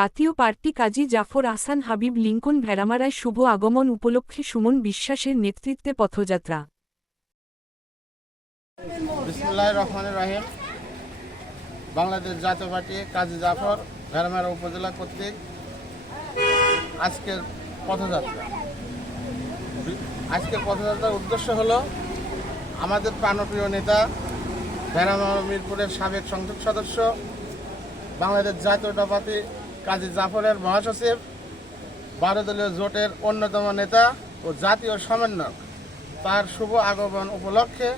জাতীয় Party Kazi Zafar Ahsan Habib Lincoln ভেড়ামারায় শুভ আগমন উপলক্ষে সুমন বিশ্বাসের নেতৃত্বে পথযাত্রা। বাংলাদেশ জাতীয় পার্টি কাজী জাফর ভেড়ামারা উপজেলা কর্তৃক আজকের পথযাত্রা। আজকের পথযাত্রার উদ্দেশ্য হলো আমাদের প্রাণপ্রিয় নেতা ভেড়ামারা মিরপুরের সাবেক সংসদ সদস্য, বাংলাদেশ জাতীয় পার্টি কাজী জাফরের মহাসচিব বারো দলীয় জোটের অন্যতম নেতা ও জাতীয় সমন্বয়ক। তার শুভ আগমন উপলক্ষে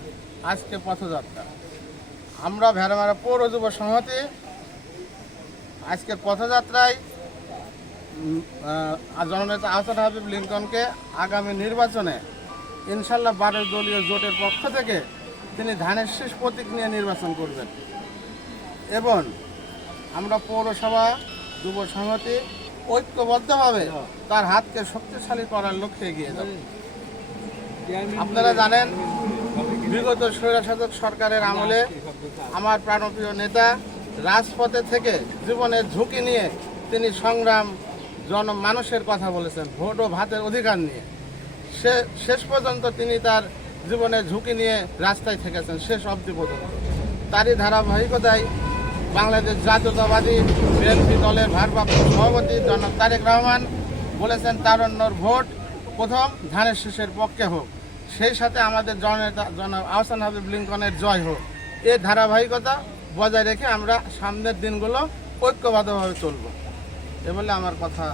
আজকে পথযাত্রা। আমরা ভেড়ামারা পৌর যুব সংহতি আজকের পথযাত্রায় জননেতা আহসান হাবিব লিঙ্কনকে আগামী নির্বাচনে ইনশাল্লাহ বারো দলীয় জোটের পক্ষ থেকে তিনি ধানের শেষ প্রতীক নিয়ে নির্বাচন করবেন। এবং আমরা পৌরসভা যুব সংহতি ঐক্যবদ্ধভাবে তার হাতকে শক্তিশালী করার লক্ষ্যে এগিয়ে যাব আপনারা জানেন বিগত স্বৈরাশাসক সরকারের আমলে আমার প্রাণপ্রিয় নেতা রাজপথে থেকে জীবনের ঝুঁকি নিয়ে তিনি সংগ্রাম জন মানুষের কথা বলেছেন ভোট ও ভাতের অধিকার নিয়ে। সে শেষ পর্যন্ত তিনি তার জীবনের ঝুঁকি নিয়ে রাস্তায় থেকেছেন শেষ অবধি পর্যন্ত। তারই ধারাবাহিকতায় বাংলাদেশ জাতীয়তাবাদী বিএনপি দলের ভারপ্রাপ্ত সভাপতি জনাব তারেক রহমান বলেছেন, তারণ্যর ভোট প্রথম ধানের শীষের পক্ষে হোক। সেই সাথে আমাদের জননেতা জনাব আহসান হাবিব লিঙ্কনের জয় হোক। এ ধারাবাহিকতা বজায় রেখে আমরা সামনের দিনগুলো ঐক্যবদ্ধভাবে চলব। এ বলে আমার কথা।